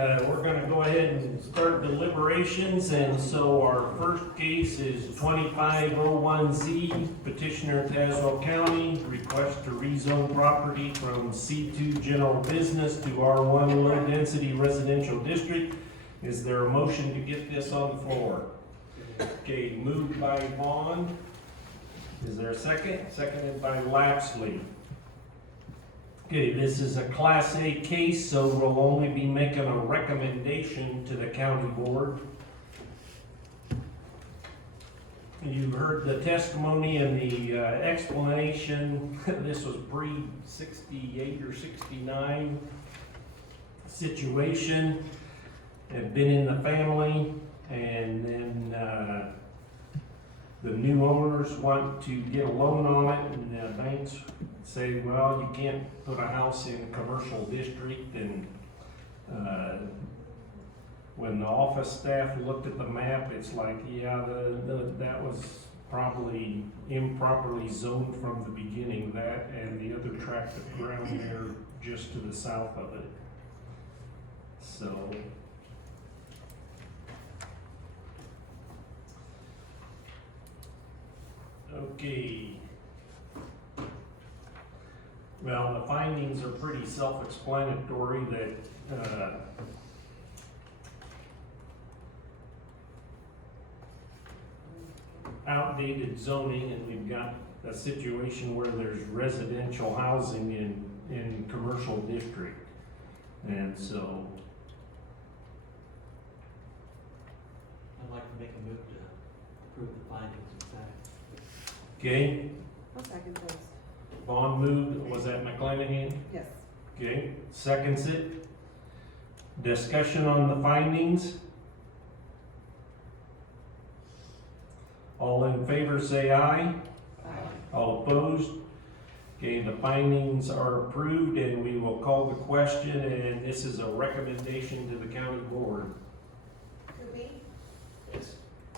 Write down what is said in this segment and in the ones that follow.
We're going to go ahead and start deliberations, and so our first case is 2501Z, petitioner Tazewell County, request to rezone property from C2 general business to R1 low density residential district. Is there a motion to get this on the floor? Okay, moved by Vaughn. Is there a second? Seconded by Lapsley. Okay, this is a Class A case, so we'll only be making a recommendation to the county board. You heard the testimony and the explanation. This was pre-68 or 69 situation. Had been in the family, and then the new owners want to get a loan on it, and the banks say, well, you can't put a house in a commercial district. And when the office staff looked at the map, it's like, yeah, that was probably improperly zoned from the beginning, that and the other tract of ground there just to the south of it. So okay. Well, the findings are pretty self-explanatory that outdated zoning, and we've got a situation where there's residential housing in commercial district. And so I'd like to make a move to approve the findings of fact. okay, I'll second those. Vaughn moved, was that McClanahan? Yes. Okay, seconds it. Discussion on the findings. All in favor say aye. Aye. All opposed? Okay, the findings are approved, and we will call the question, and this is a recommendation to the county board. Kuby, Yes.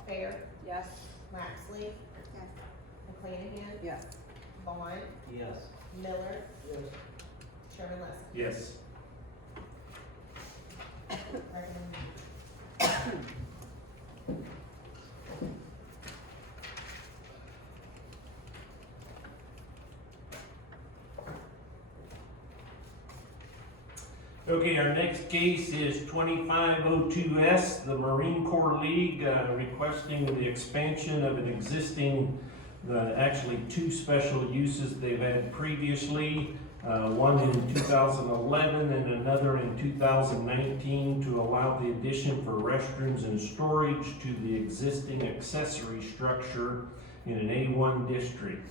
Fair, Yes. Maxley, Yes. McClanahan, Yes. Vaughn, Yes. Miller, Sherman Lessing. Yes. Recommend. Okay, our next case is 2502S, the Marine Corps League, requesting the expansion of an existing, actually two special uses they've had previously, one in 2011 and another in 2019, to allow the addition for restrooms and storage to the existing accessory structure in an A1 district.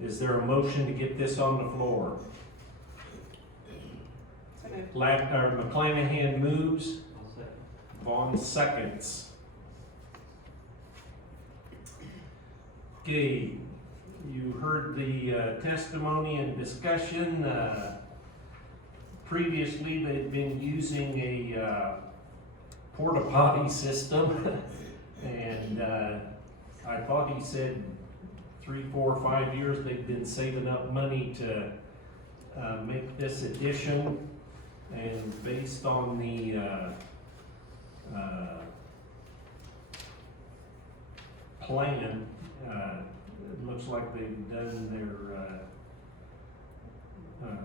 Is there a motion to get this on the floor? McClanahan moves, I'll second. Vaughn seconds. Okay, you heard the testimony and discussion. Previously, they'd been using a porta potty system, and I thought he said 3, 4, 5 years they've been saving up money to make this addition. And based on the plan, it looks like they've done their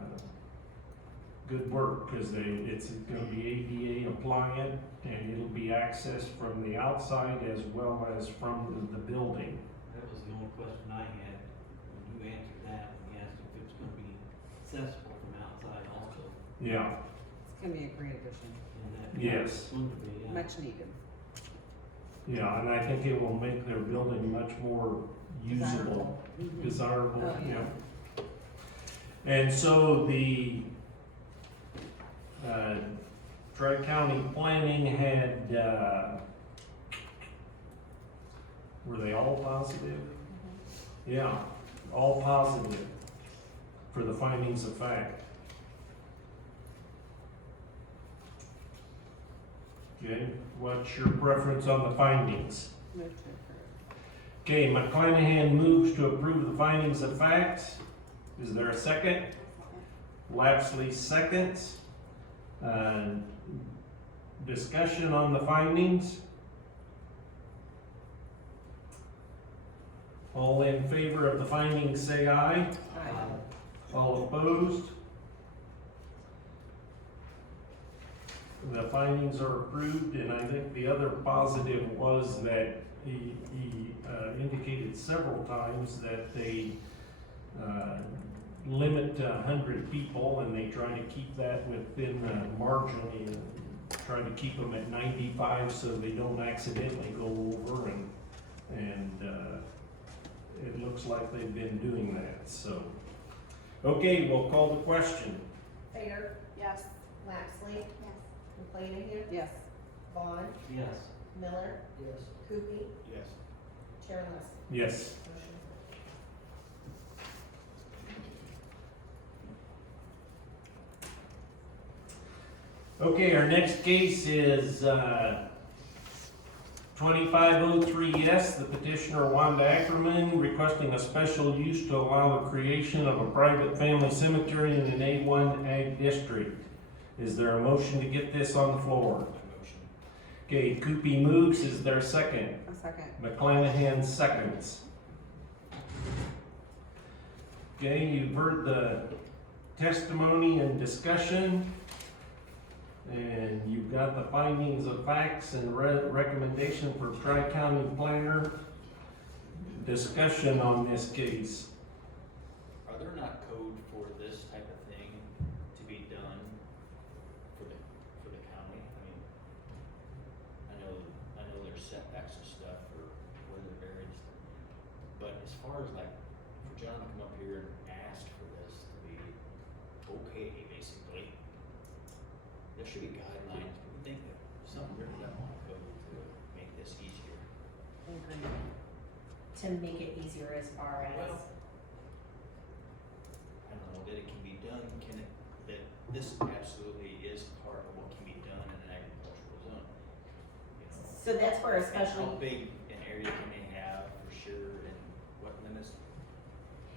good work, because it's going to be ADA compliant, and it'll be accessed from the outside as well as from the building. That was the only question I had. When you answered that, when you asked if it's gonna be accessible from outside also. Yeah. It's gonna be a great addition, And that Yes. it's going to be, yeah. much needed. Yeah, and I think it will make their building much more usable, Mhm. desirable, Oh, yeah. yeah. And so the Tri-County Planning had, were they all positive? Yeah, all positive for the findings of fact. Okay, what's your preference on the findings? Move to approve. Okay, McClanahan moves to approve the findings of facts. Is there a second? Lapsley seconds. Discussion on the findings? All in favor of the findings, say aye. Aye. All opposed? The findings are approved, and I think the other positive was that he indicated several times that they limit to 100 people, and they try to keep that within the margin, and try to keep them at 95 so they don't accidentally go over, and it looks like they've been doing that, so. Okay, we'll call the question. Thayer, Yes. Lapsley, Yes. McClanahan, Yes. Vaughn, Yes. Miller, Yes. Coopey, Yes. Chairman Leslie. Yes. Motion carried. Okay, our next case is 2503S, the petitioner Wanda Ackerman requesting a special use to allow the creation of a private family cemetery in an A1 Ag District. Is there a motion to get this on the floor? Motion. Okay, Coopey moves, is there a second? A second. McClanahan seconds. Okay, you've heard the testimony and discussion, and you've got the findings of facts and recommendation for Tri-County Planner. Discussion on this case. Are there not code for this type of thing to be done for the county? I mean, I know there's setbacks and stuff for where they're buried, but as far as like, for John to come up here and ask for this to be okay, basically, there should be guidelines. We think that something written down on code to make this easier. Agreed. To make it easier as far as, Well, I don't know, that it can be done, that this absolutely is part of what can be done in an agricultural zone. You know, so that's where and how especially, big an area can they have for sure, and what limits,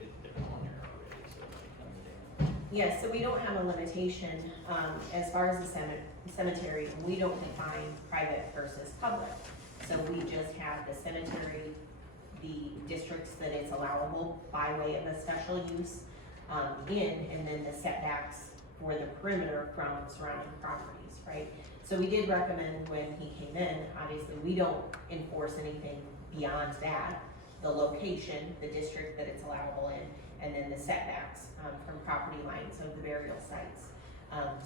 they're on there already, so they come down. yes, so we don't have a limitation, as far as the cemetery, we don't define private versus public. So we just have the cemetery, the districts that it's allowable by way of a special use, and then the setbacks for the perimeter from surrounding properties, right? So we did recommend when he came in, obviously, we don't enforce anything beyond that. The location, the district that it's allowable in, and then the setbacks, from property lines of the burial sites.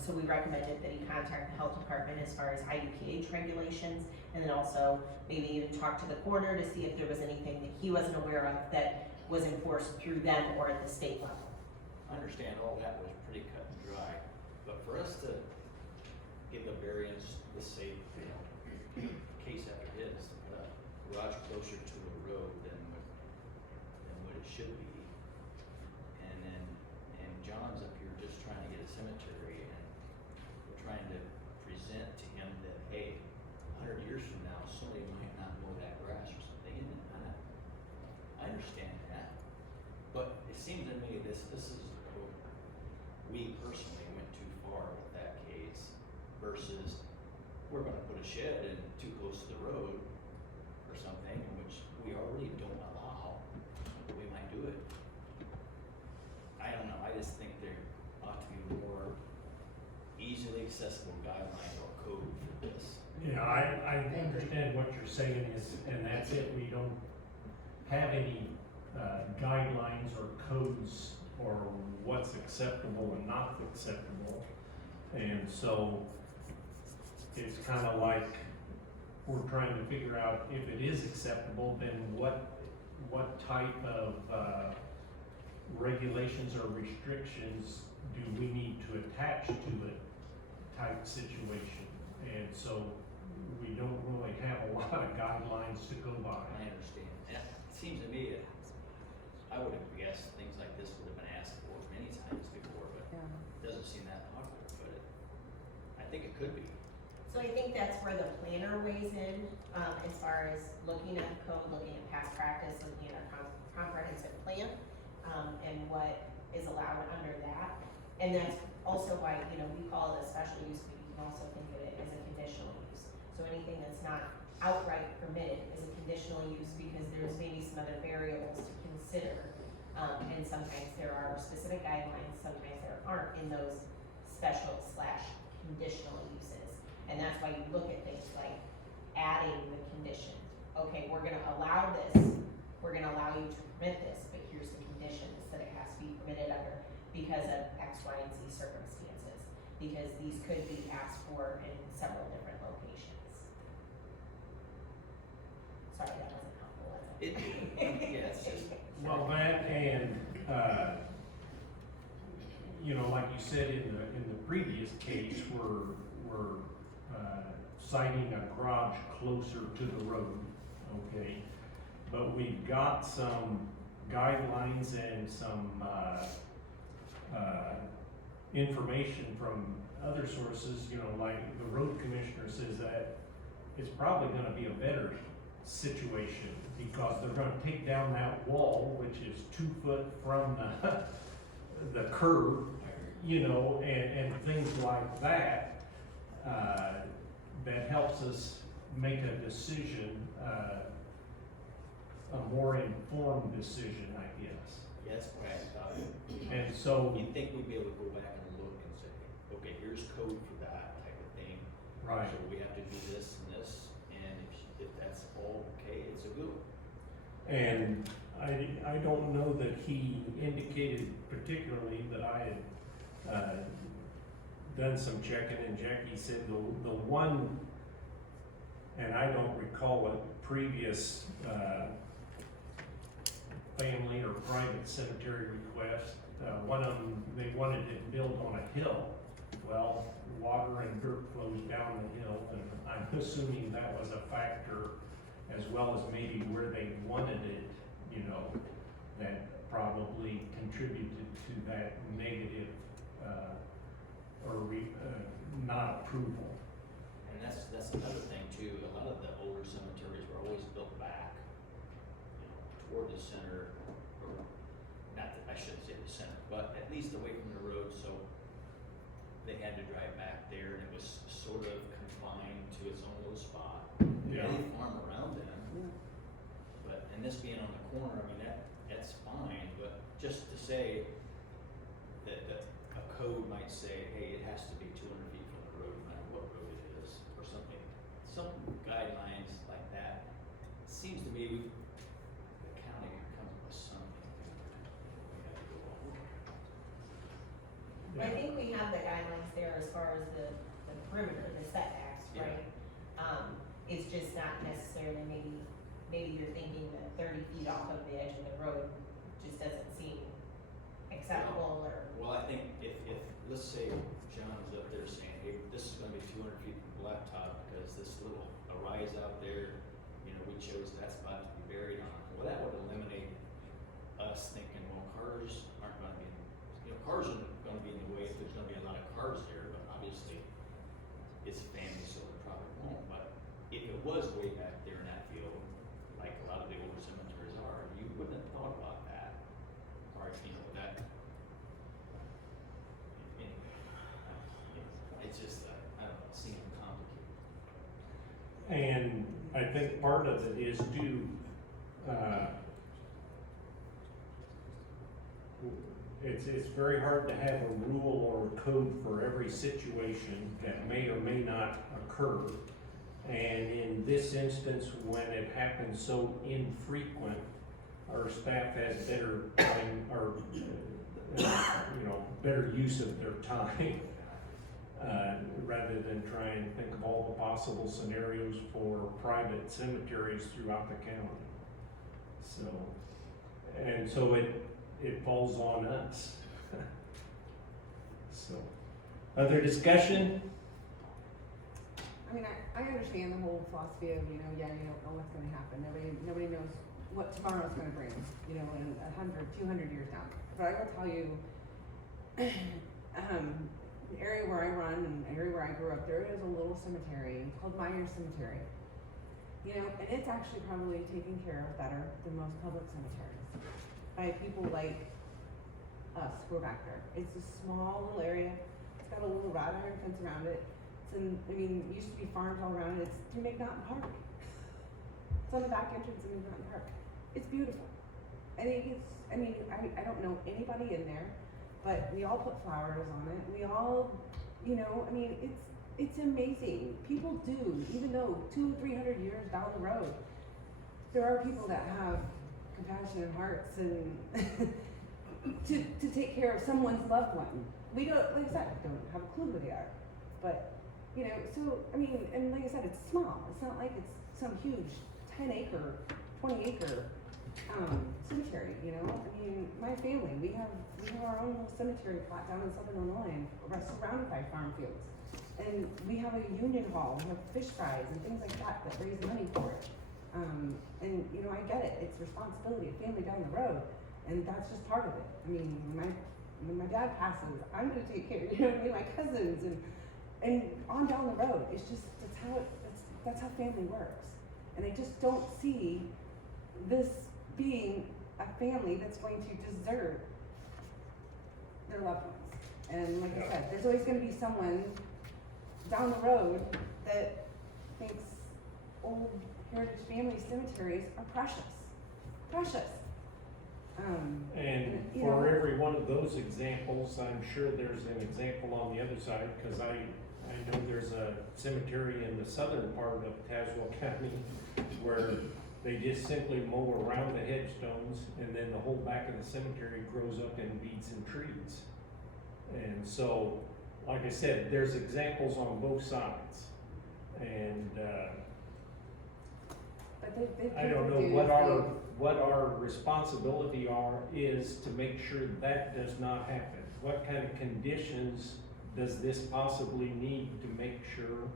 So we recommended that he contact the health department as far as IUPH regulations, and then also maybe even talk to the coroner to see if there was anything that he wasn't aware of that was enforced through them or at the state level. I understand all that was pretty cut and dry, but for us to give a variance, let's say, case after his, garage closer to a road than what it should be. And John's up here just trying to get a cemetery, and we're trying to present to him that, hey, 100 years from now, somebody might not mow that grass or something, and I understand that. But it seems to me this is, we personally went too far with that case versus we're gonna put a shed in too close to the road or something, which we already don't allow, but we might do it. I don't know, I just think there ought to be more easily accessible guidelines or code for this. Yeah, I understand what you're saying is, and that's it, we don't have any guidelines or codes or what's acceptable and not acceptable. And so it's kind of like we're trying to figure out if it is acceptable, then what type of regulations or restrictions do we need to attach to it type situation. And so we don't really have a lot of guidelines to go by. I understand. And it seems to me, I would have guessed things like this would have been asked for many times before, but Yeah. it doesn't seem that popular, but I think it could be. So I think that's where the planner weighs in, as far as looking at the code, looking at past practice, looking at our comprehensive plan, and what is allowed under that. And that's also why, we call it a special use, but you can also think of it as a conditional use. anything that's not outright permitted is a conditional use, because there's maybe some other variables to consider. And sometimes there are specific guidelines, sometimes there aren't in those special / conditional uses. And that's why you look at things like adding the condition. Okay, we're gonna allow this, we're gonna allow you to permit this, but here's the conditions that it has to be permitted under because of X, Y, and Z circumstances. Because these could be asked for in several different locations. Sorry, that wasn't helpful, was it? Yeah, it's just, Well, that and, you know, like you said in the previous case, we're citing a garage closer to the road, okay? But we've got some guidelines and some, information from other sources, you know, like the road commissioner says that it's probably gonna be a better situation because they're gonna take down that wall, which is 2 foot from the curb, you know, and things like that. That helps us make a decision, a more informed decision, I guess. yeah, that's what I thought. And so, You'd think we'd be able to go back and look and say, okay, here's code for that type of thing. right, So we have to do this and this, and if that's all okay, it's a good one. and I don't know that he indicated particularly that I had, done some checking, and Jackie said the one, and I don't recall a previous, family or private cemetery request, one of them, they wanted it built on a hill. Well, water and dirt flows down the hill, and I'm assuming that was a factor, as well as maybe where they wanted it, you know, that probably contributed to that negative, not approval. And that's another thing too, a lot of the older cemeteries were always built back, you know, toward the center, or, not that, I shouldn't say the center, but at least away from the road, so they had to drive back there, and it was sort of confined to its own little spot. Yeah. They farm around them, but, and this being on the corner, I mean, that's fine, but just to say that a code might say, hey, it has to be 200 feet from the road, no matter what road it is, or something, some guidelines like that. Seems to me the county could come up with something we have to go over. I think we have the guidelines there as far as the perimeter, the setbacks, Yeah. right? It's just not necessarily, maybe you're thinking that 30 feet off of the edge of the road just doesn't seem acceptable, or, Well, I think if, let's say John's up there saying, hey, this is gonna be 200 feet from the blacktop because this little rise out there, you know, we chose that spot to be buried on. Well, that would eliminate us thinking, well, cars aren't gonna be, you know, cars aren't gonna be in the way if there's gonna be a lot of cars there, but obviously it's family, so it probably won't. But if it was way back there in that field, like a lot of the older cemeteries are, you wouldn't have thought about that. Or, you know, that. It's just, I don't know, it seems complicated. And I think part of it is due, it's very hard to have a rule or a code for every situation that may or may not occur. And in this instance, when it happens so infrequent, our staff has better time, or, you know, better use of their time. Rather than try and think of all the possible scenarios for private cemeteries throughout the county. So, and so it falls on us. So, other discussion? I mean, I understand the whole philosophy of, you don't know what's gonna happen. Nobody knows what tomorrow's gonna bring, in 100, 200 years down. But I will tell you, the area where I run and the area where I grew up, there is a little cemetery called Myers Cemetery. And it's actually probably taken care of better than most public cemeteries by people like us who are back there. It's a small little area. It's got a little wrought iron fence around it. and, I mean, it used to be farms all around it, it's through McNaughton Park. It's on the back entrance of McNaughton Park. It's beautiful. I think I don't know anybody in there, but we all put flowers on it, we all, you know, I mean, it's amazing. People do, even though 200-300 years down the road, there are people that have compassionate hearts and to take care of someone's loved one. We don't, like I said, don't have a clue who they are. But, you know, so, I mean, and like I said, it's small. It's not like it's some huge 10-acre, 20-acre cemetery, you know? I mean, my family, we have our own little cemetery plot down in Southern Illinois, surrounded by farm fields. And we have a union hall, we have fish fries and things like that raise money for it. And, you know, I get it, it's responsibility, a family down the road, and that's just part of it. I mean, when my dad passes, I'm gonna take care, you know what I mean, my cousins, and on down the road, it's just, that's how family works. And I just don't see this being a family that's going to desert their loved ones. And like I said, there's always gonna be someone down the road that thinks old heritage family cemeteries are precious. And you for know, every one of those examples, I'm sure there's an example on the other side, cause I know there's a cemetery in the southern part of Tazewell County where they just simply mow around the headstones and then the whole back of the cemetery grows up in weeds and trees. And so, like I said, there's examples on both sides. And, but they I don't know what our responsibility is to make sure that does not happen. What kind of conditions does this possibly need to make sure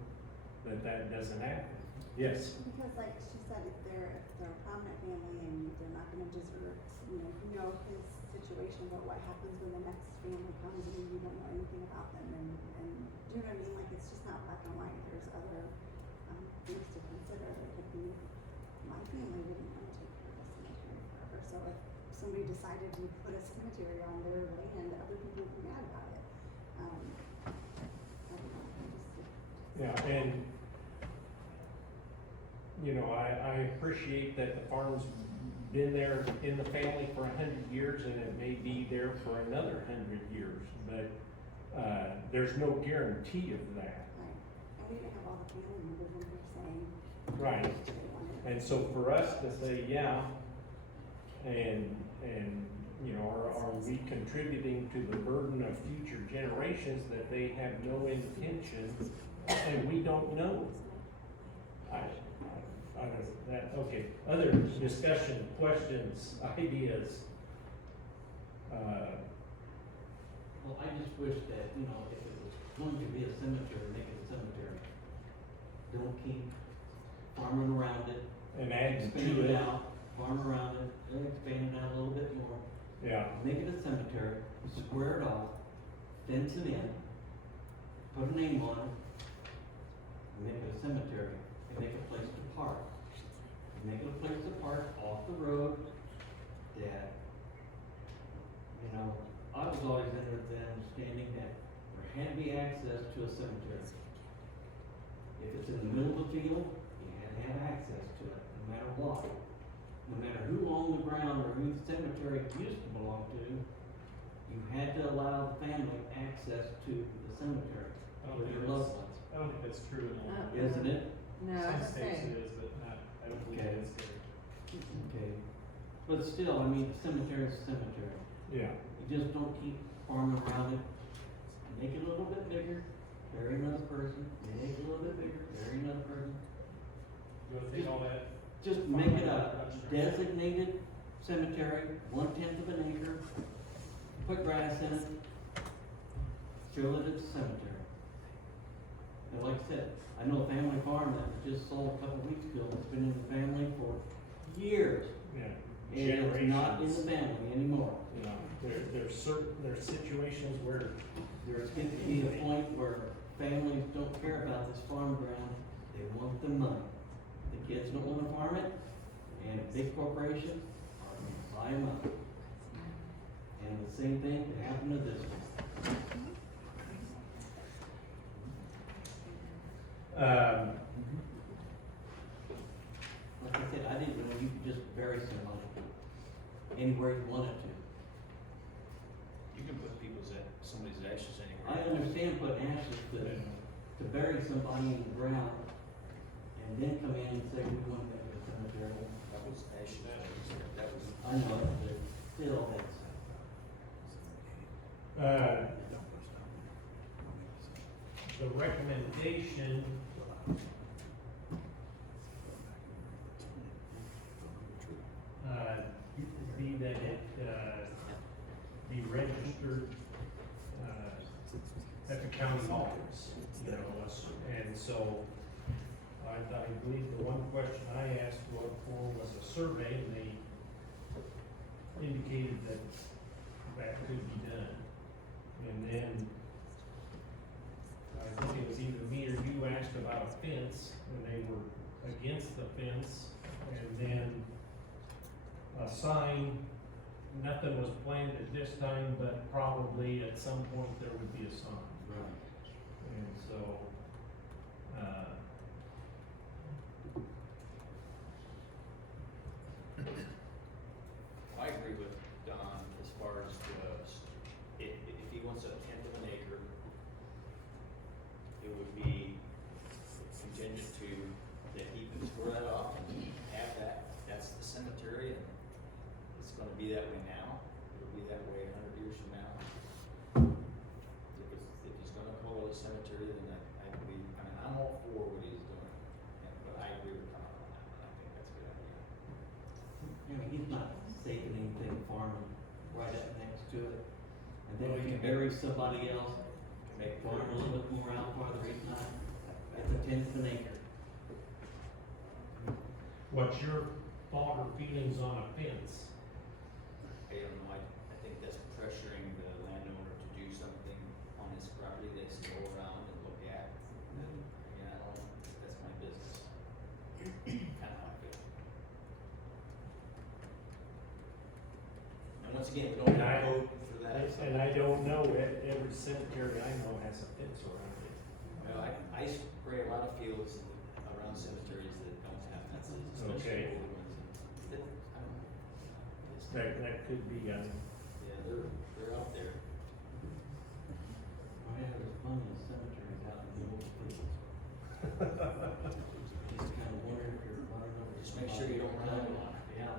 that doesn't happen? Yes? Because like she said, if they're a prominent family and they're not gonna desert, you know his situation, but what happens when the next family comes and you don't know anything about them and do you know what I mean? Like it's just not black and white. There's other things to consider. It could be my family wouldn't want to take care of a cemetery forever. So if somebody decided to put a cemetery on their land, other people would be mad about it. I don't know. Yeah, and, you know, I appreciate that the farm's been there in the family for 100 years and it may be there for another 100 years, but there's no guarantee of that. Right. And we didn't have all the family members in here saying. Right. They wanted it. And so for us to say, yeah, and, you know, are we contributing to the burden of future generations that they have no intention, and we don't know? I don't, that, okay, other discussion, questions, ideas? Well, I just wish that, you know, if it was going to be a cemetery, make it a cemetery. Don't keep farming around it. And add Expand to it it, out, farm around it, then expand it out a little bit more. yeah, Make it a cemetery, square it off, fence it in, put a name on it, and make it a cemetery, and make a place to park. Make it a place to park off the road that, you know, I was always under the understanding that there had to be access to a cemetery. If it's in the middle of the field, you had to have access to it, no matter what. No matter who owned the ground or who the cemetery used to belong to, you had to allow the family access to the cemetery with your loved ones. I don't think that's true in all. Isn't it? No, Some that's the states same. it is, but not, I don't believe Okay. it's there. Okay. But still, I mean, the cemetery is a cemetery. yeah. You just don't keep farming around it. Make it a little bit bigger, bury another person, make it a little bit bigger, bury another person. You wanna take all that? Just make it a designated cemetery, 1/10 of an acre, put grass in it, show that it's a cemetery. And like I said, I know a family farm that was just sold a couple weeks ago, it's been in the family for years, Yeah, and it's not in the generations. family anymore. You know, there's situations where There's going to be a point where families don't care about this farm ground, they want the money. The kids don't wanna farm it, and a big corporation are gonna buy them up. And the same thing could happen to this one. Like I said, I didn't know you could just bury somebody anywhere you wanted to. You can put somebody's ashes I anywhere. understand putting ashes to bury somebody in the ground and then come in and say, we want to make it a cemetery. That was ashes, that was. I know, but still, it's, The recommendation be that it, be registered, at the county office, you know, and so I believe the one question I asked for was a survey, and they indicated that that could be done. And then I think it was either me or you asked about a fence, and they were against the fence, and then a sign, nothing was planned at this time, but probably at some point there would be a sign. And so, I agree with Don as far as if he wants a tenth of an acre, it would be contingent to that he can square that off and have that, that's the cemetery, and it's gonna be that way now, it'll be that way 100 years from now. If he's gonna call it a cemetery, then I believe, I mean, I'm all for what he's doing, but I agree with Don on that, I think that's a good idea. I mean, he's not saving anything farming right up next to it. And then Well, we he can can bury somebody else, Make farm a little bit more out farther, he's not, that's a tenth of an acre. what's your thought or feelings on a fence? I don't know, I think that's pressuring the landowner to do something on his property that's go around and look at. And, you know, that's my business. Kinda how I feel. And once again, we don't have a code for that. And I don't know, every cemetery I know has a fence around it. Well, I spray a lot of fields around cemeteries that don't have fences, Okay. especially old ones. And I don't know. It's- That could be, Yeah, they're out there. I have as fun as cemeteries out in the old fields. Just kind of wonder if you're running over. Just make sure you don't run over one. Yeah.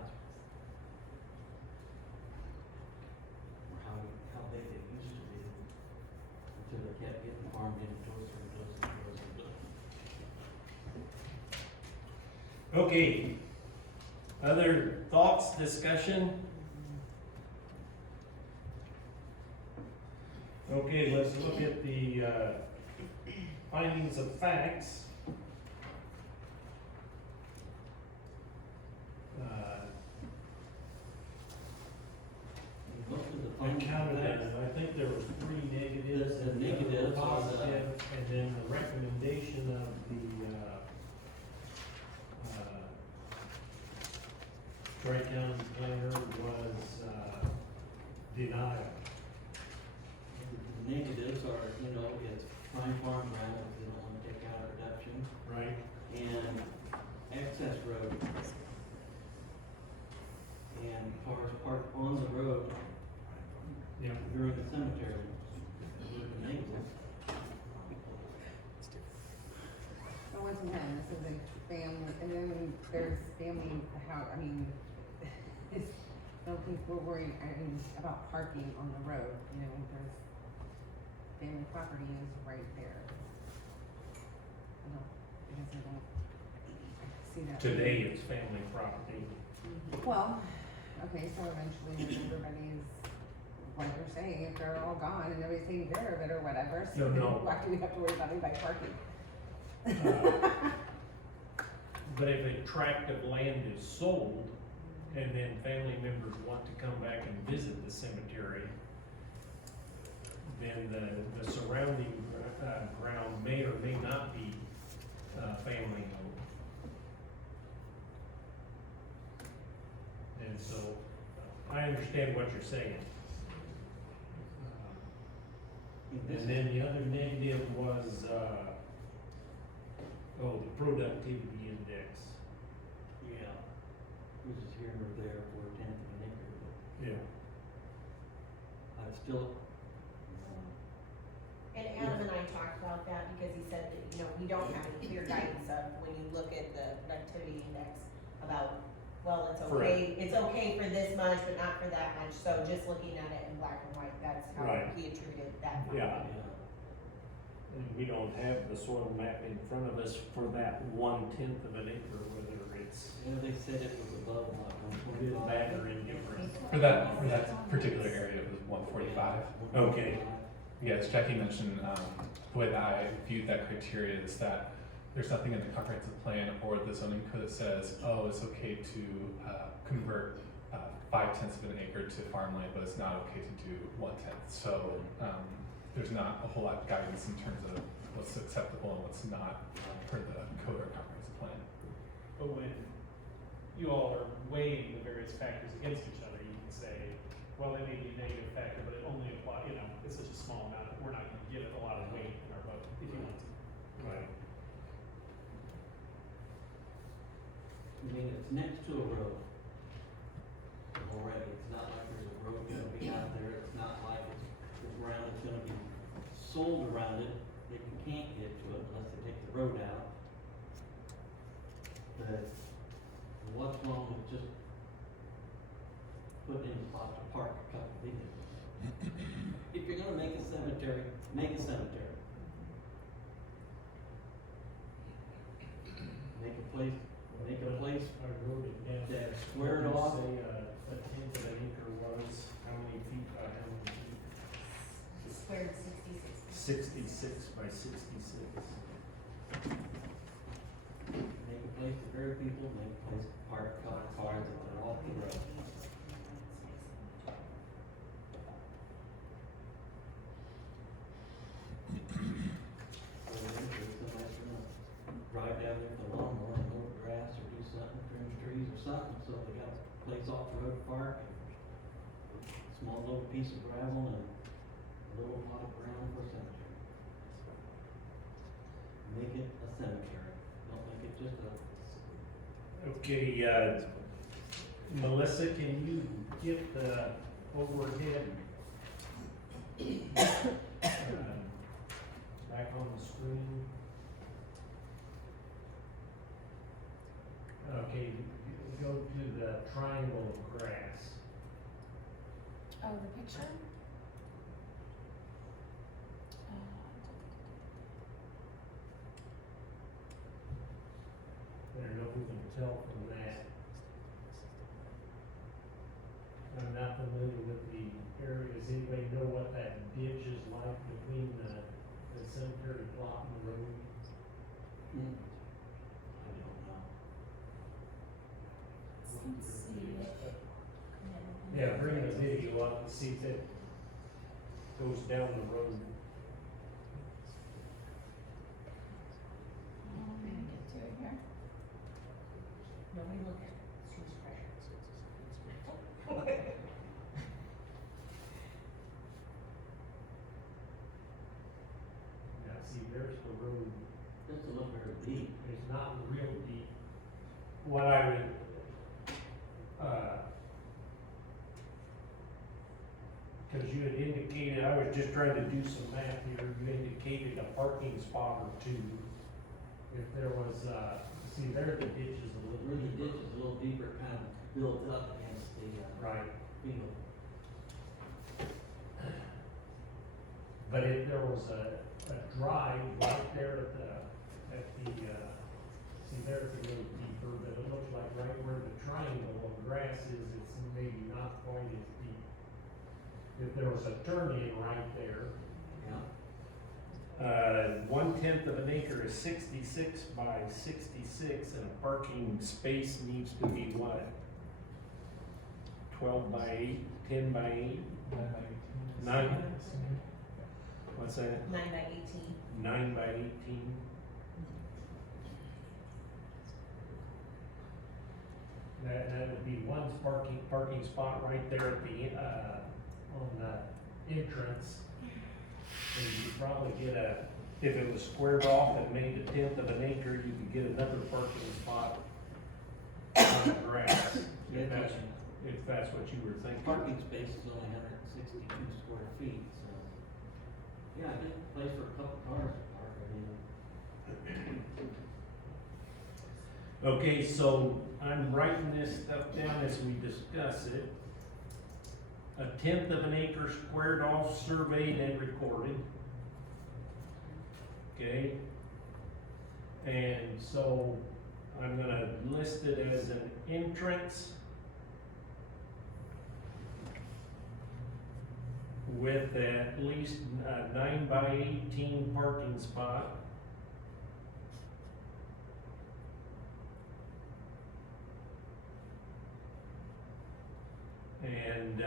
Or how big it used to be, until they kept getting farmed in closer and closer and closer. okay. Other thoughts, discussion? Okay, let's look at the, findings of facts. Most of the I findings counted of it, facts- and I think there was 3 negatives The and negatives one are the- positive, and then the recommendation of the, Tri-County planner was, denial. The negatives are, it's prime farm ground, if they don't wanna take out a reduction, Right? and access road. And cars parked on the road Yeah. during the cemetery, those are the negatives. But once again, this is a family, and then there's family, how, I mean, it's, I don't think we're worried, about parking on the road, there's, family property is right there. Because I don't see that. Today it's family property. Well, okay, so eventually when everybody's, like you're saying, if they're all gone and nobody's taking care of it or whatever, so No, then no. why do we have to worry about anybody parking? But if a tract of land is sold, and then family members want to come back and visit the cemetery, then the surrounding, ground may or may not be, family owned. And so, I understand what you're saying. This And then the other negative was, Oh, the productivity index. Yeah. Which is here or there for a tenth of an acre, but Yeah. I'd still, And Adam and I talked about that because he said that, you know, we don't have any clear guidance of when you look at the productivity index about, well, it's okay for this much, but not for that much. So just looking at it in black and white, that's how Right. he attributed that. Yeah. yeah. And we don't have the soil map in front of us for that 1/10 of an acre, whether it's You know, they said it was above like good, 125. bad, or indifferent. For that particular area, it was 145. Okay. Yes, Jackie mentioned, the way that I viewed that criteria is that there's nothing in the comprehensive plan or the zoning code that says, oh, it's okay to, convert, 5/10 of an acre to farmland, but it's not okay to do 1/10. So, there's not a whole lot of guidance in terms of what's acceptable and what's not for the code or comprehensive plan. But when you all are weighing the various factors against each other, you can say, well, they may be a negative factor, but it only apply, you know, it's such a small amount, we're not gonna give it a lot of weight in our vote, if you want to. Right. I mean, it's next to a road already. It's not like there's a road gonna be out there. It's not like the ground is gonna be sold around it that you can't get to it unless they take the road out. But what's wrong with just putting in a spot to park a couple vehicles? If you're gonna make a cemetery, make a cemetery. Make a place I wrote it down. that's squared What off. did you say, a 1/10 of an acre was, how many feet by how many feet? Squared 66. 66 by 66. Make a place to bury people, make a place to park cars that are off the road. So eventually somebody's gonna drive down there with a lawnmower and mow the grass or do something, trim trees or something, so they got a place off the road to park. Small little piece of gravel and a little plot of ground for a cemetery. Make it a cemetery, don't make it just a. Okay, Melissa, can you get the overhead back on the screen? Okay, go to the triangle of grass. Oh, the picture? I don't know if we can tell from that. I'm not familiar with the areas. Anybody know what that ditch is like between the cemetery plot and the road? I don't know. Let's see. Yeah, bring the video up and see if it goes down the road. I'm gonna get to it here. Nobody look at it, it's too much pressure. Now, see, there's the road. Doesn't look very deep. It's not real deep. What I would, cause you had indicated, I was just trying to do some math here, you indicated a parking spot or two. If there was, see, there the ditch is a little Where the deeper. ditch is a little deeper, kind of built up against the, Right, field. but if there was a drive right there at the, see, there's a little deeper, but it looks like right where the triangle of grass is, it's maybe not quite as deep. If there was a turn in right there, Yeah. 1/10 of an acre is 66 by 66, and a parking space needs to be what? 12 by 8, 10 by 8, 9? What's that? 9 by 18. 9 by 18. That would be one parking spot right there at the, on the entrance. And you'd probably get a if it was squared off and made a tenth of an acre, you could get another parking spot on the grass, if that's what you were thinking. Parking space is only 162 square feet, so, yeah, I think a place for a couple cars to park, I mean. Okay, so I'm writing this stuff down as we discuss it. A tenth of an acre squared off, surveyed and recorded. Okay? And so I'm gonna list it as an entrance with at least a 9 by 18 parking spot. And,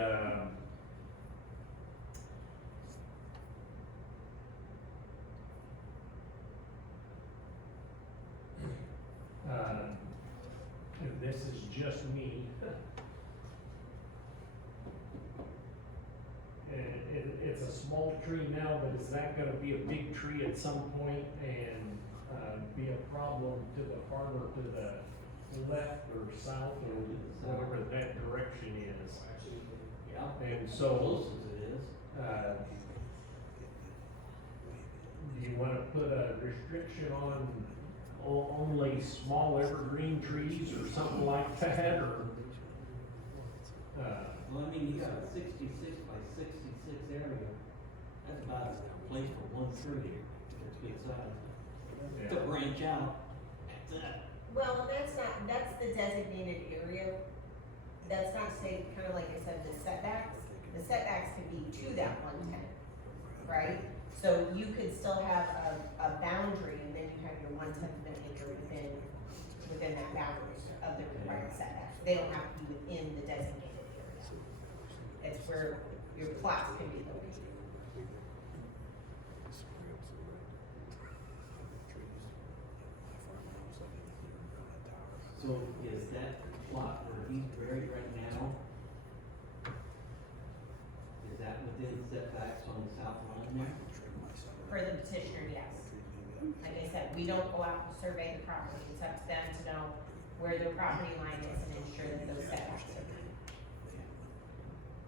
and this is just me. It's a small tree now, but is that gonna be a big tree at some point and, be a problem to the farmer to the left or south or whatever that direction is? Yeah. And Close so, as it is. do you wanna put a restriction on only small evergreen trees or something like that, or? Well, I mean, you got a 66 by 66 area, that's about a place for one tree, that's good size. To branch out, that's it. Well, that's the designated area. That's not to say, kind of like I said, the setbacks can be to that 110, right? So you could still have a boundary, and then you have your 1/10 of an acre within that boundary of the required setbacks. They don't have to be within the designated area. It's where your plots can be located. So is that plot where he's buried right now? Is that within setbacks on the south line there? For the petitioner, yes. Like I said, we don't go out and survey the property, it's up to them to know where their property line is and ensure that those setbacks are met.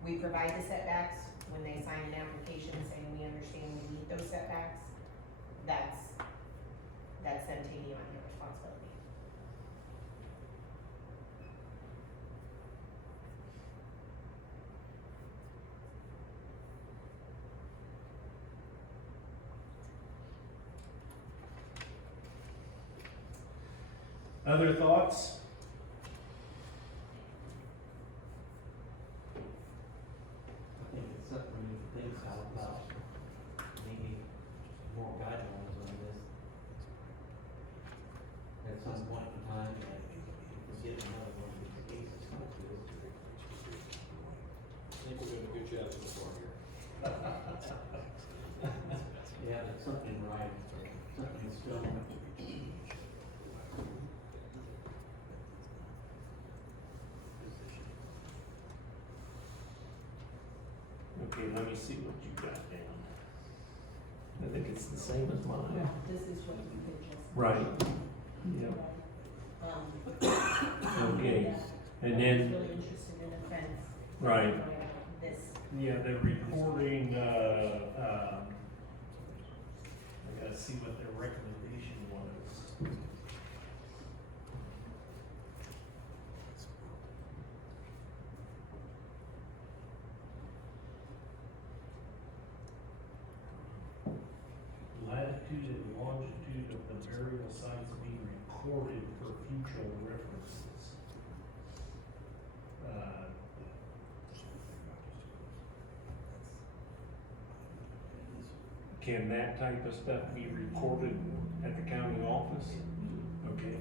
We provide the setbacks when they sign an application saying we understand we meet those setbacks. That's them taking on their responsibility. Other thoughts? I think it's something we need to think about maybe more guidelines on this. At some point in time, and if we get another one of these cases like this. I think we're doing a good job so far here. Yeah, but something right, something stone. Okay, let me see what you got down. I think it's the same as mine. This is what you could just. Right. Yep. Okay, and I was then, really interested in the fence. right, This, yeah, the reporting, I gotta see what their recommendation was. Latitude and longitude of the burial sites be recorded for future references. Can that type of stuff be recorded at the county office? Okay.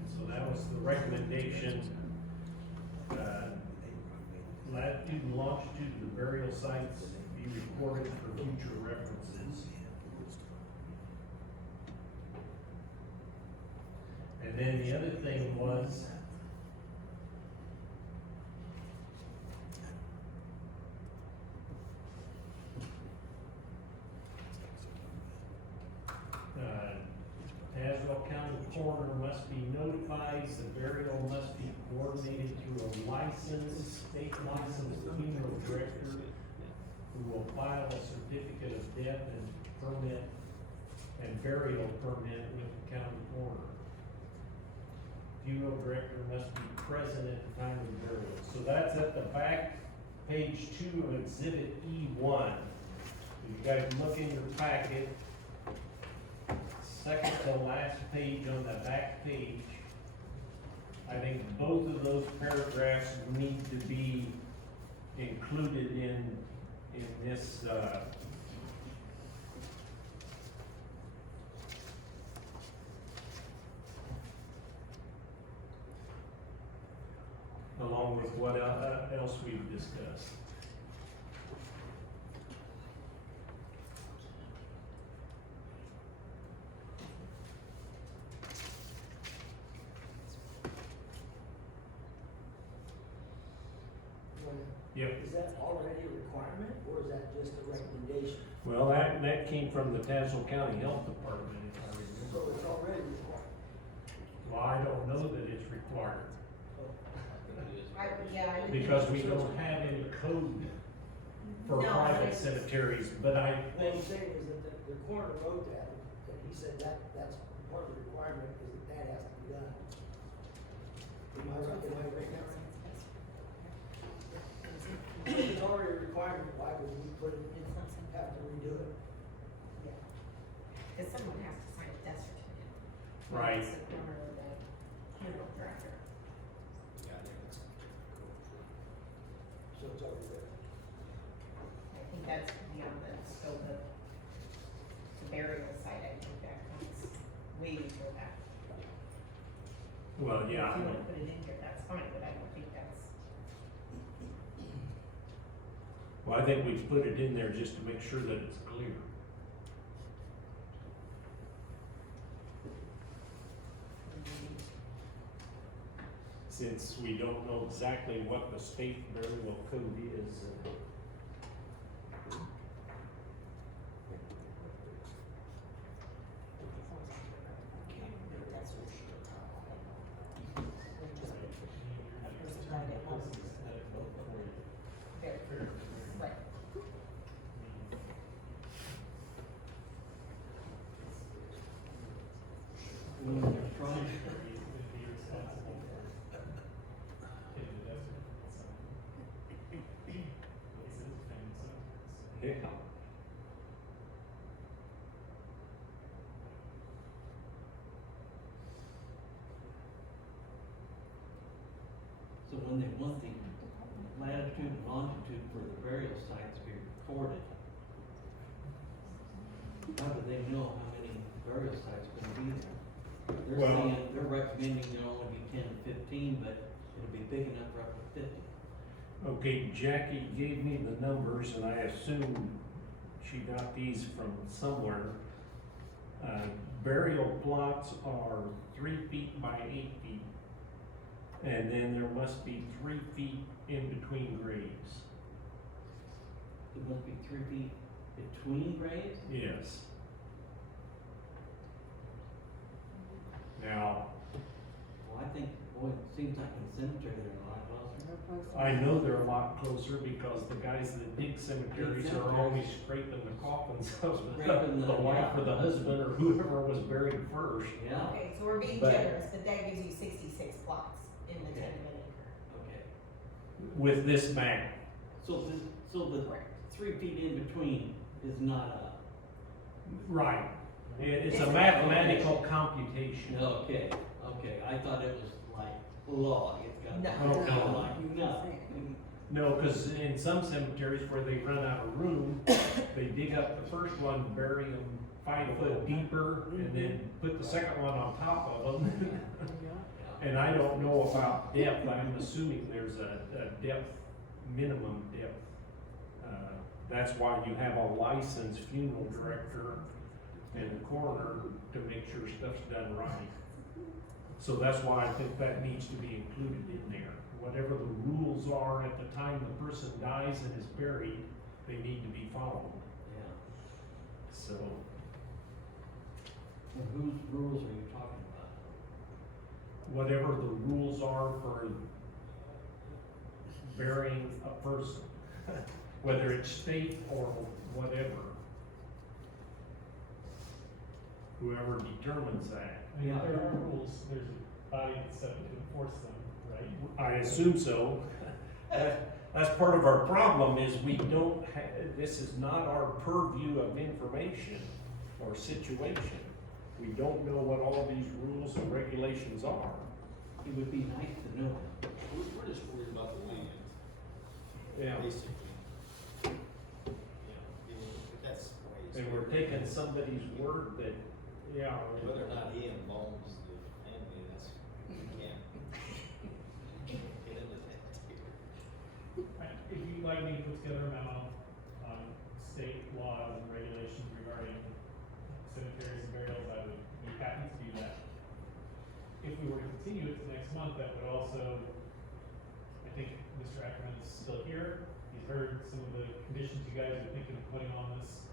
And so that was the recommendation. Latitude and longitude of the burial sites be recorded for future references. And then the other thing was, County coroner must be notified, the burial must be coordinated through a licensed, state licensed funeral director who will file a certificate of death and permit and burial permit with the county coroner. Funeral director must be present at the time of burial. So that's at the back, page 2 of Exhibit E1. You guys look in your packet, second to last page on the back page. I think both of those paragraphs need to be included in this, along with what else we've discussed. Yep. Is that already a requirement, or is that just a recommendation? Well, that came from the Tazewell County Health Department, if I remember. So it's already required. Well, I don't know that it's required, Yeah, I would. because we don't have any code for No, private it's- cemeteries, but I What I'm think, saying is that the coroner wrote that, and he said that's part of the requirement, is that has to be done. Am I right, now? If it's already a requirement, why would we put it in, have to redo it? Cause someone has to sign a death certificate. right, It's the coroner or the funeral director. So it's already there. I think that's beyond the scope of the burial site, I think that comes way before that. well, yeah, If you wanna put it in here, that's fine, but I don't think that's. well, I think we put it in there just to make sure that it's clear. Since we don't know exactly what the state burial code is. Very, right. When they're trying, Yeah. so when they want the latitude and longitude for the burial site to be recorded, how do they know how many burial sites are gonna be there? They're Well- saying, they're recommending there'll only be 10 to 15, but it'll be big enough for up to 50. Okay, Jackie gave me the numbers, and I assume she got these from somewhere. Burial plots are 3 feet by 8 feet, and then there must be 3 feet in between graves. It must be 3 feet between graves? Yes. Now, Well, I think, boy, it seems like in the cemetery they're a lot closer. I know they're a lot closer because the guys that dig cemeteries are always scraping the coffins of Scraping the wife or the husband or whoever was buried first. Yeah, Okay, so we're being But- generous, but that gives you 66 plots in the 10-minute acre. okay. With this map. So the Correct. 3 feet in between is not Right. It's It's a a mathematical computation. okay, I thought it was like law, it's got. No. Oh, no. Like, no. No, because in some cemeteries where they run out of room, they dig up the first one, bury them 5 foot deeper, and then put the second one on top of them. And I don't know about depth, I'm assuming there's a depth, minimum depth. That's why you have a licensed funeral director and a coroner to make sure stuff's done right. So that's why I think that needs to be included in there. Whatever the rules are at the time the person dies and is buried, they need to be followed, Yeah. so. And whose rules are you talking about? Whatever the rules are for burying a person, whether it's state or whatever. Whoever determines that. I mean, Yeah. there are rules, there's a body that's set up to enforce them, right? I assume so. That's part of our problem is we don't this is not our purview of information or situation. We don't know what all these rules and regulations are. It would be nice to know. We're just worried about the land, Yeah. basically. You know, if that's the way. And we're taking somebody's word that, yeah. Whether or not he involves the family, that's, we can't get into that too. If you'd like me to put together a memo on state laws and regulations regarding cemeteries and burials, I would be happy to do that. If we were to continue it to next month, that would also, I think Mr. Ackerman is still here. He's heard some of the conditions you guys are thinking of putting on this,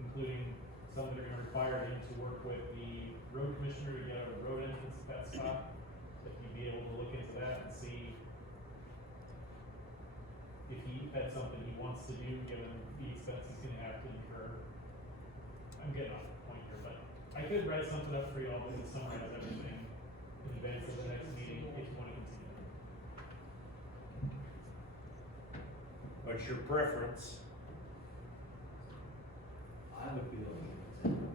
including some that are gonna require him to work with the road commissioner to get a road entrance at that spot. If you'd be able to look into that and see if that's something he wants to do, given the expense he's gonna have to incur. I'm getting off the point here, but I could write something up for y'all that would summarize everything in advance of the next meeting if you wanna continue. What's your preference? I would be okay with that.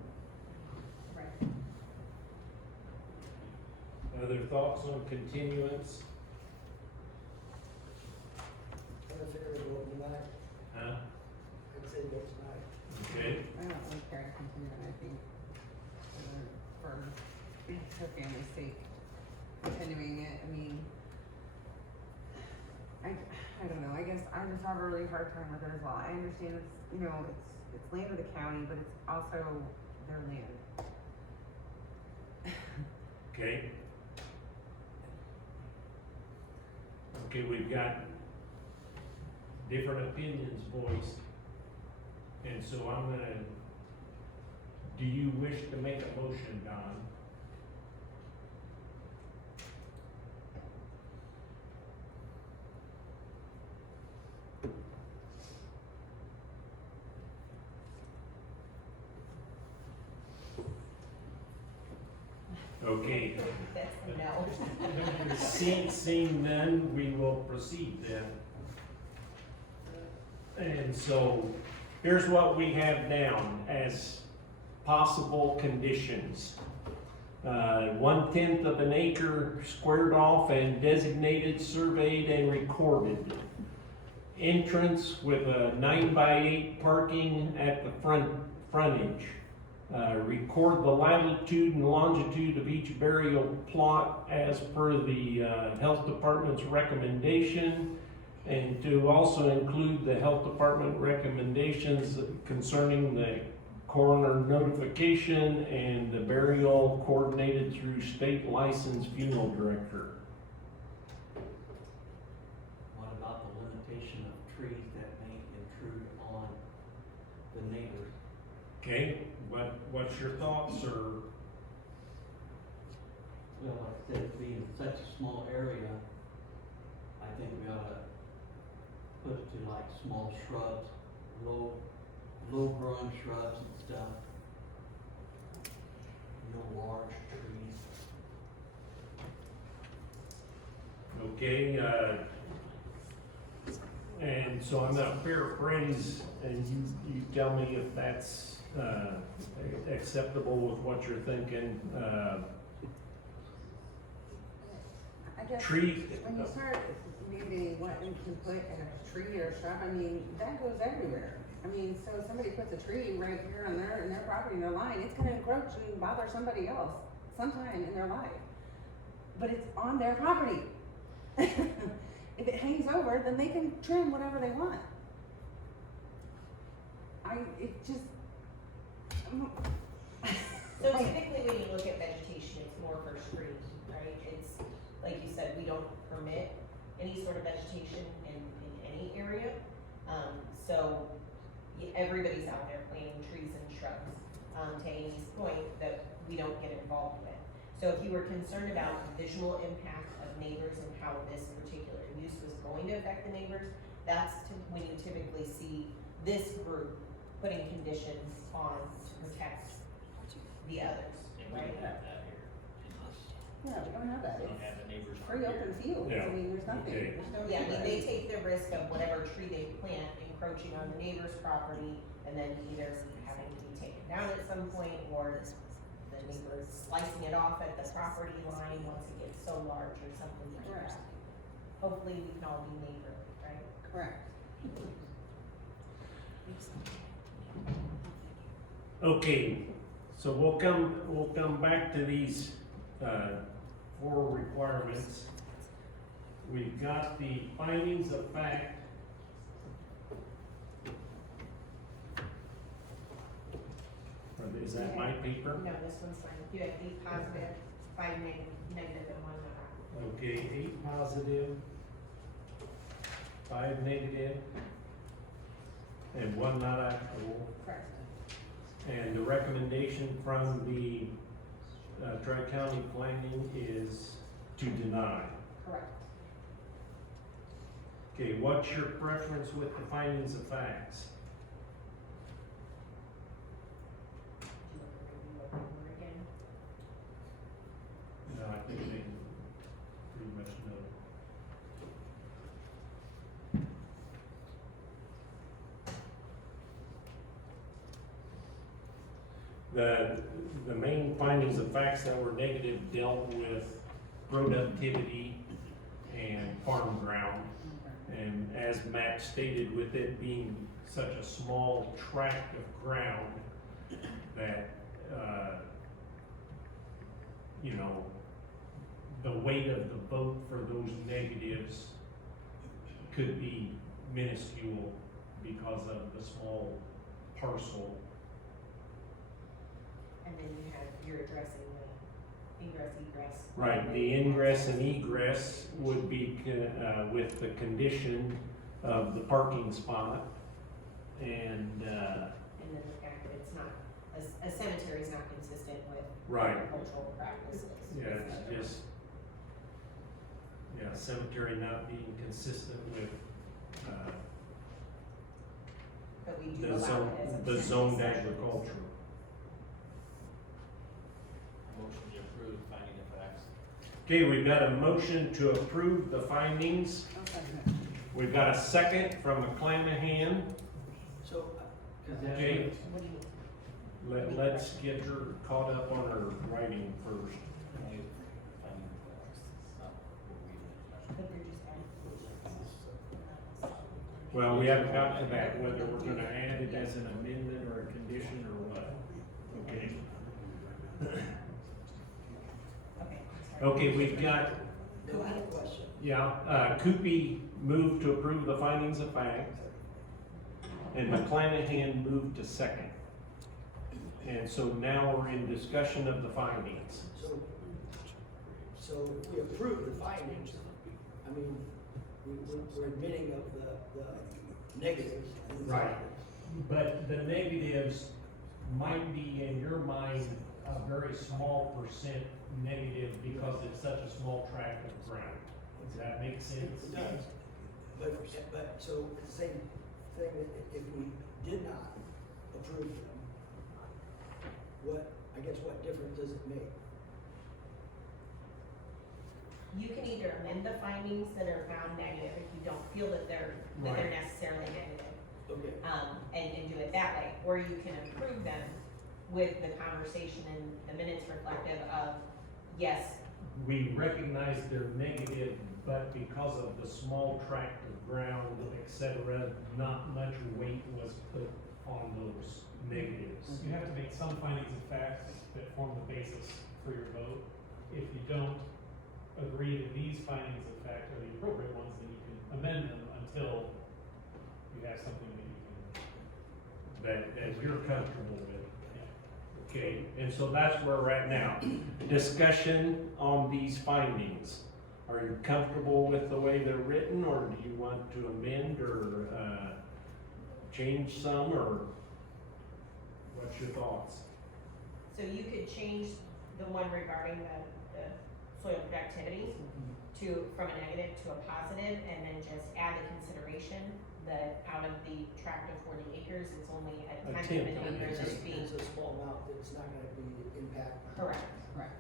Right. Other thoughts on continuance? I'm gonna figure it out tonight, Huh? I'd say go tonight. Okay. I don't really care to continue it, I think, for her family's sake, continuing it, I mean, I don't know, I guess I just have a really hard time with it as well. I understand it's, you know, it's land of the county, but it's also their land. Okay. Okay, we've got different opinions voiced. And so I'm gonna, do you wish to make a motion, Don? Okay, That's a no. seeing none, we will proceed then. And so, here's what we have down as possible conditions. 1/10 of an acre squared off and designated, surveyed, and recorded. Entrance with a 9x8 parking at the frontage. Record the latitude and longitude of each burial plot as per the health department's recommendation, and to also include the health department recommendations concerning the coroner notification and the burial coordinated through state licensed funeral director. What about the limitation of trees that may intrude on the neighbors? Okay, what's your thoughts, or? Well, like I said, being such a small area, I think we ought to put it to like small shrubs, low growing shrubs and stuff. No large trees. Okay, and so I'm gonna paraphrase, and you tell me if that's, acceptable with what you're thinking. I guess Tree. when you start maybe what you can put in a tree or a shrub, I mean, that goes everywhere. I mean, so if somebody puts a tree right here on their property, in their line, it's gonna encroach and bother somebody else sometime in their life. But it's on their property. If it hangs over, then they can trim whatever they want. So typically when you look at vegetation, it's more for trees, right? It's, like you said, we don't permit any sort of vegetation in any area. Everybody's out there planting trees and shrubs. To Amy's point, that we don't get involved with. So if you were concerned about the visual impact of neighbors and how this particular use was going to affect the neighbors, that's when you typically see this group putting conditions on to protect the others, And we right? don't have that here in this. Yeah, we don't have that. We don't have the neighbors. Free open fields, Yeah. I mean, there's nothing, Okay. there's no. Yeah, I mean, neighbors. they take the risk of whatever tree they plant encroaching on the neighbor's property and then either having to be taken down at some point or the neighbor slicing it off at the property line once it gets so large or something like Correct. that. Hopefully we can all be neighborly, right? Correct. Okay, so we'll come back to these, 4 requirements. We've got the findings of fact. Or is that my paper? No, this one's fine. You have 8 positive, 5 negative, and 1 not. Okay, 8 positive, 5 negative, and 1 not applicable. Correct. And the recommendation from the Tri-County Planning is to deny. Correct. Okay, what's your preference with the findings of facts? Do you want to review it over again? No, I think they pretty much know. The main findings of facts that were negative dealt with productivity and farm ground. And as Matt stated, with it being such a small tract of ground that, you know, the weight of the vote for those negatives could be minuscule because of the small parcel. And then you have, you're addressing the ingress, egress. Right, the ingress and egress would be with the condition of the parking spot and, And then the fact that it's not, a cemetery is not consistent with right, agricultural practices. yeah, it's just, yeah, cemetery not being consistent with, But we do the allow zone, it as a the zoned percentage. agriculture. Motion to approve finding of facts. Okay, we've got a motion to approve the findings. I'll second it. We've got a second from McClanahan. So, cause that's. Okay, What do you mean? let's get her caught up on her writing first. Finding of facts, not what we. But you're just adding. Well, we haven't gotten to that, whether we're gonna add it as an amendment or a condition or what. Okay. Okay. sorry. Okay, we've got, No, I have a question. yeah, Coopy moved to approve the findings of fact, and McClanahan moved to second. And so now we're in discussion of the findings. So if we approve the findings, I mean, we're admitting of the negatives. and the Right. positives. But the negatives might be in your mind a very small percent negative because it's such a small tract of ground. Does that make sense? It does. But, so the same thing, that if we did not approve them, what difference does it make? You can either amend the findings that are found negative if you don't feel that they're Right. necessarily negative. Okay. And do it that way, or you can approve them with the conversation and the minutes reflective of, yes, We recognize they're negative, but because of the small tract of ground, et cetera, not much weight was put on those negatives. You have to make some findings of fact that form the basis for your vote. If you don't agree that these findings of fact are the appropriate ones, then you can amend them until you have something that you can. That you're comfortable with. Yeah. Okay, and so that's where we're at now. Discussion on these findings. Are you comfortable with the way they're written, or do you want to amend or, change some, or what's your thoughts? So you could change the one regarding the soil productivity from a negative to a positive, and then just add the consideration that out of the tract of 40 acres, it's only a tenth of an acre that's being. It's a small amount that it's not gonna be impact. Correct. Correct.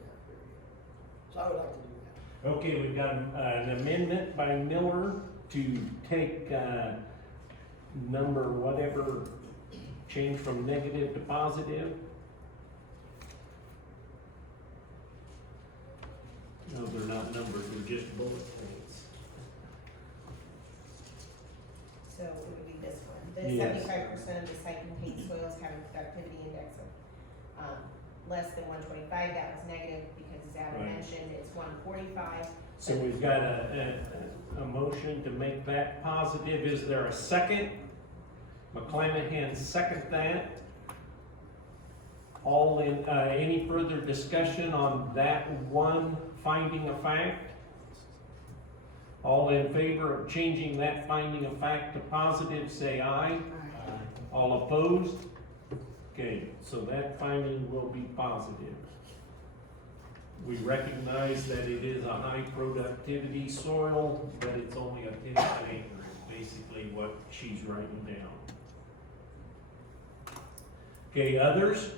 Yeah, very good. So I would like to do that. Okay, we've got an amendment by Miller to take, number whatever, change from negative to positive. No, they're not numbered, they're just bullet points. So it would be this one. The Yes. 75% of the site contains soils having productivity index of less than 125. That was negative because, as Adam Right. mentioned, it's 145. So we've got a motion to make that positive. Is there a second? McClanahan second that. All in, any further discussion on that one finding of fact? All in favor of changing that finding of fact to positive, say aye. All opposed? Okay, so that finding will be positive. We recognize that it is a high productivity soil, but it's only a tenth of an acre, is basically what she's writing down. Okay, others?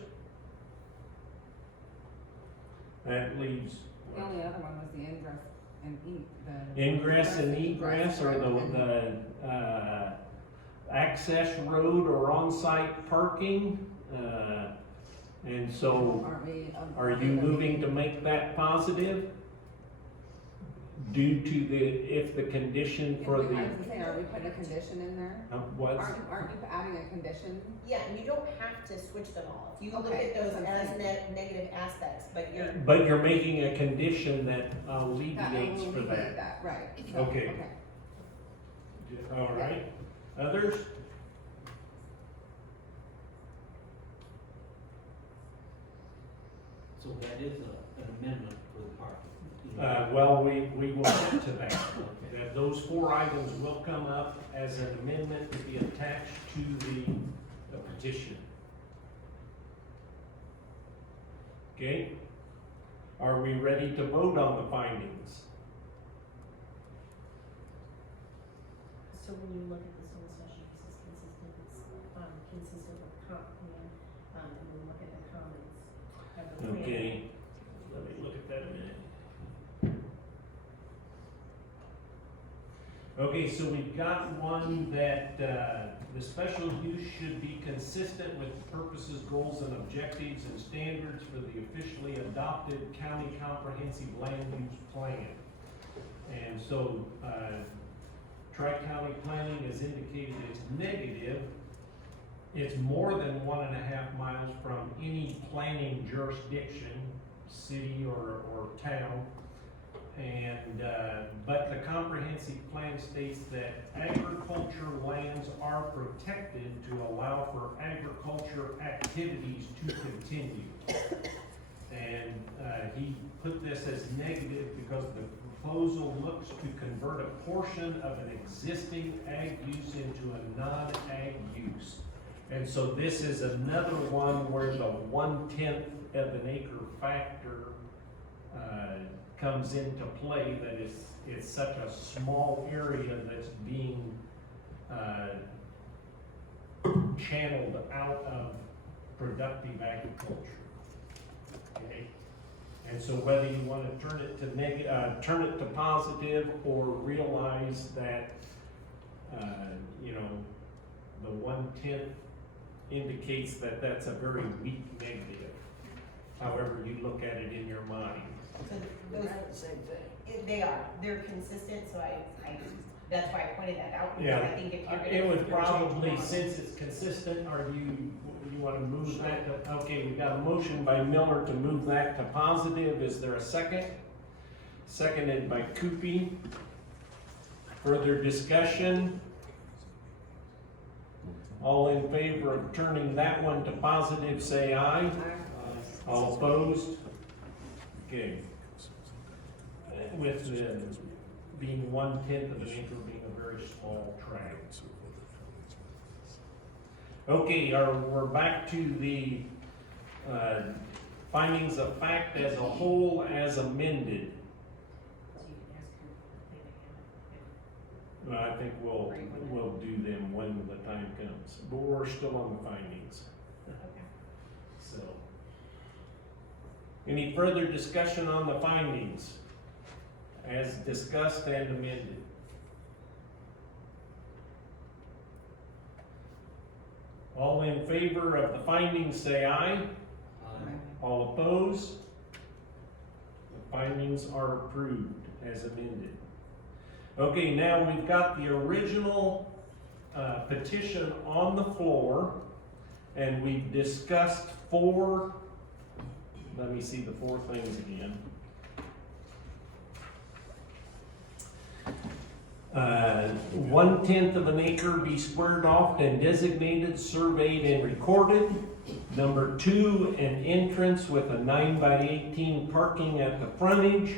That leaves The only other one was the ingress and ingress and egress, or the access road or on-site parking. And so, are you moving to make that positive? Due to if the condition for the, I was saying, are we putting a condition in there? what? Aren't you adding a condition? Yeah, and you don't have to switch them all. If you look Okay, at those that's what as I'm saying. negative aspects, but you're. But you're making a condition that alleviates for alleviate that. Right. So, Okay. All right, others? So that is an amendment for the parking. Well, we will get to that. That those four items will come up as an amendment to be attached to the petition. Okay? Are we ready to vote on the findings? So when you look at the soil session, it's consistent with comp plan, and we look at the comments of the plan. Okay, let me look at that a minute. Okay, so we've got one that, the special use should be consistent with the purposes, goals, and objectives and standards for the officially adopted county comprehensive land use plan. And so, Tri-County Planning has indicated it's negative. It's more than 1.5 miles from any planning jurisdiction, city or town. And, but the comprehensive plan states that agriculture lands are protected to allow for agriculture activities to continue. And, he put this as negative because the proposal looks to convert a portion of an existing ag use into a non-ag use. And so this is another one where the 1/10 of an acre factor, comes into play, that it's such a small area that's being channeled out of productive agriculture. Okay? And so whether you want to turn it to turn it to positive, or realize that the 1/10 indicates that that's a very weak negative, however you look at it in your mind. So They're those, not the same thing. they are, they're consistent, so that's why I pointed that out, because Yeah. I think if you're gonna. It would switch probably, one- since it's consistent, you want to move that to, okay, we got a motion by Miller to move that to positive. Is there a second? Seconded by Coopy. Further discussion? All in favor of turning that one to positive, say aye. All opposed? Okay. With the being 1/10 of an acre being a very small tract. Okay, we're back to the Findings of fact as a whole as amended. So you can ask her, I think we'll do them when the time comes, but we're still on the findings, okay. so. Any further discussion on the findings as discussed and amended? All in favor of the findings say aye. All opposed? The findings are approved as amended. Okay, now we've got the original petition on the floor, and we've discussed four, let me see the four things again. 1/10 of an acre be squared off and designated, surveyed, and recorded. Number 2, an entrance with a 9x18 parking at the frontage.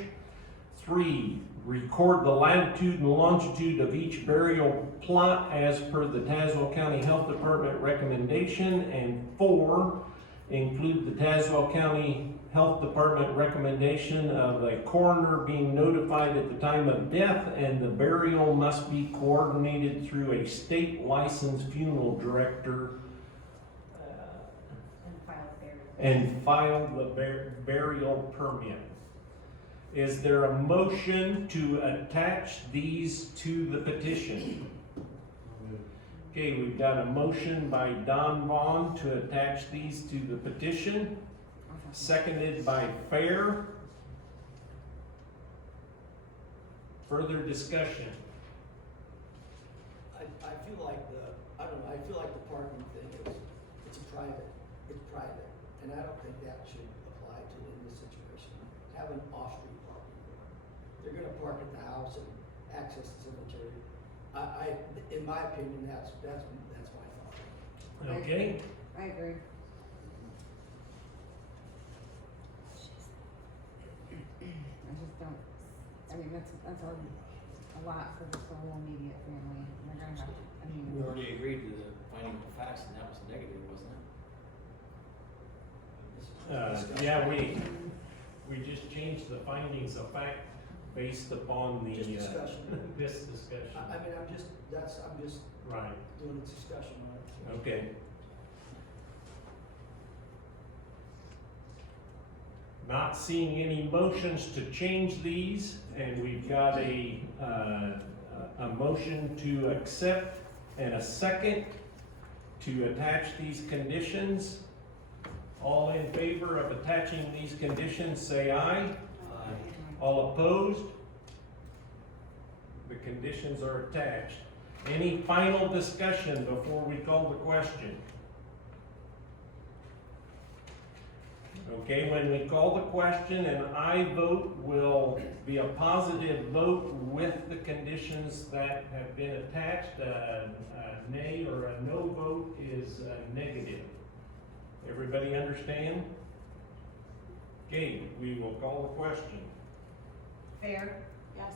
3, record the latitude and longitude of each burial plot as per the Tazewell County Health Department recommendation. And 4, include the Tazewell County Health Department recommendation of a coroner being notified at the time of death, and the burial must be coordinated through a state licensed funeral director and file the burial permit. Is there a motion to attach these to the petition? Okay, we've got a motion by Don Vaughn to attach these to the petition, seconded by Fair. Further discussion? I feel like I feel like the parking thing it's private, and I don't think that should apply to in this situation. Have an off-street parking there. They're gonna park at the house and access the cemetery. In my opinion, that's my thought. Okay, I agree. I just don't, I mean, that's a lot for just the whole immediate family. They're gonna have, I We mean, already agreed to the finding of facts, and that was negative, wasn't it? yeah, we just changed the findings of fact based upon the, Just discussion. this discussion. I mean, I'm just Right, doing a discussion on it. okay. Not seeing any motions to change these, and we've got a motion to accept and a second to attach these conditions. All in favor of attaching these conditions, say aye. All opposed? The conditions are attached. Any final discussion before we call the question? Okay, when we call the question, an aye vote will be a positive vote with the conditions that have been attached. A nay or a no vote is negative. Everybody understand? Okay, we will call the question. Fair, Yes.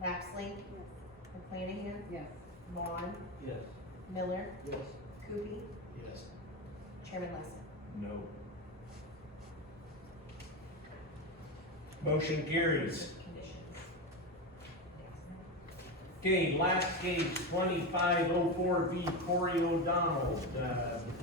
Lapsley, Yes. McClanahan, yes. Vaughn, Yes. Miller, Yes. Coopy, Yes. Chairman Leslie. No. Motion carries. Conditions. Okay, last case, 2504B Corey O'Donnell,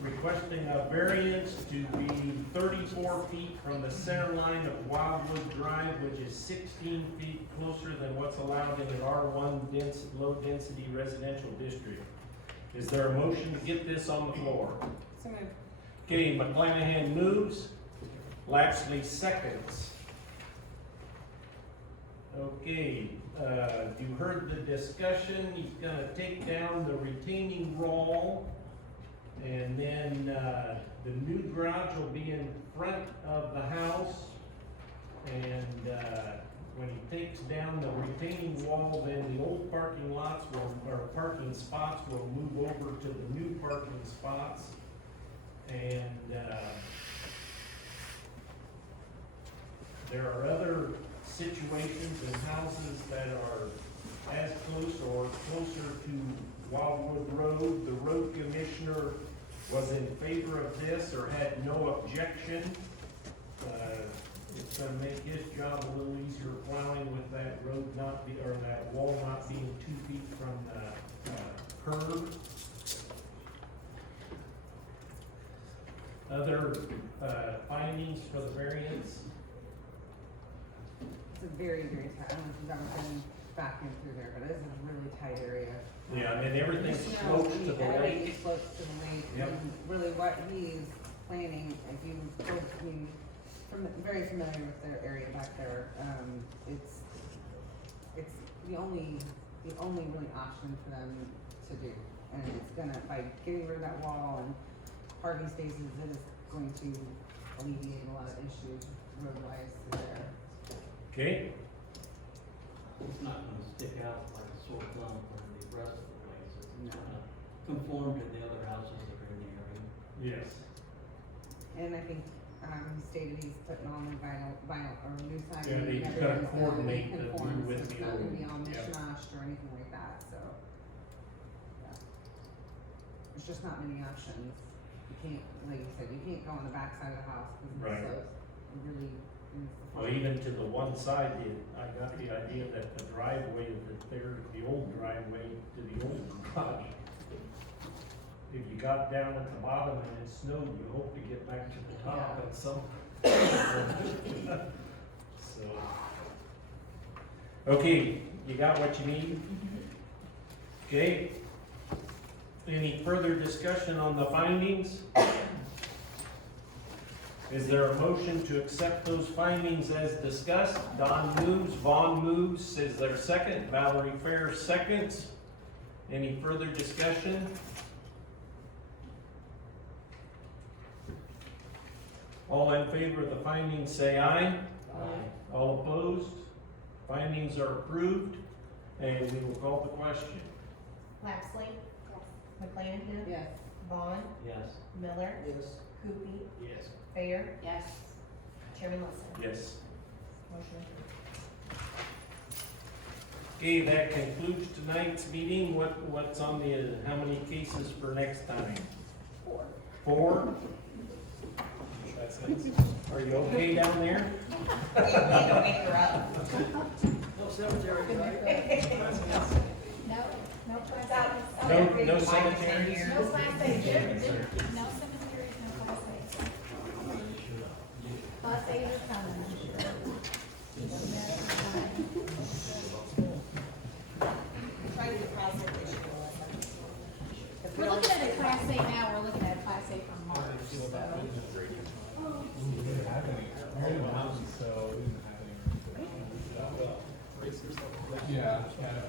requesting a variance to be 34 feet from the center line of Wildwood Drive, which is 16 feet closer than what's allowed in an R1 low-density residential district. Is there a motion to get this on the floor? So moved. Okay, McClanahan moves, Lapsley seconds. Okay, you heard the discussion. He's gonna take down the retaining wall, and then the new garage will be in front of the house. And when he takes down the retaining wall, then the old parking lots will, or parking spots will move over to the new parking spots. And there are other situations and houses that are as close or closer to Wildwood Road. The road commissioner was in favor of this or had no objection. It's gonna make his job a little easier plowing with that road not be, or that wall not being 2 feet from the curb. Other findings for the variance? It's a very, very tight, I don't know if you've ever been back in through there, but it's a really tight area. Yeah, I mean, everything Snow, slopes to the everything lake. slopes to the lake, Yep. and really what he's planning, if you, I mean, very familiar with their area back there, it's the only really option for them to do. And it's gonna, by getting rid of that wall and parking spaces, it is going to alleviate a lot of issues road-wise through there. Okay, It's not gonna stick out like a sore thumb for the rest of the place. It's gonna conform to the other houses that are in the area. yes. And I think, he stated he's putting on the vinyl, or new siding. Yeah, they and gotta everything's gonna coordinate the conform, new so with it's the not gonna old. be all Yep. mishmashed or anything like that, so. Yeah. There's just not many options. You can't, like you said, you can't go on the back side of the house, cause it's Right. so, it really is the Well, front. even to the one side, I got the idea that the driveway, the old driveway to the old garage. If you got down at the bottom and it snowed, you hope to get back to the top Yeah. at some. So. Okay, you got what you need? Okay. Any further discussion on the findings? Is there a motion to accept those findings as discussed? Don moves, Vaughn moves, is there a second? Valerie Fair seconds. Any further discussion? All in favor of the findings, say aye. All opposed? Findings are approved, and we will call the question. Lapsley, McClanahan, Yes. Vaughn, Yes. Miller, Yes. Coopey, Yes. Fair, Yes. Chairman Wilson. Yes. Motion approved. Okay, that concludes tonight's meeting. What's on the, how many cases for next time? 4. 4? Are you okay down there? We need to wake her up. No cemetery, right? No, no class No, A. no 5 to 10 cemeteries? No years. class A, no cemeteries, no class A. Class A are coming, I'm sure. Try to get process this year, Melissa. We're looking at a class A now, we're looking at a class A from March, so. We didn't have any, we're in the mountains, so we didn't have any. Yeah, yeah.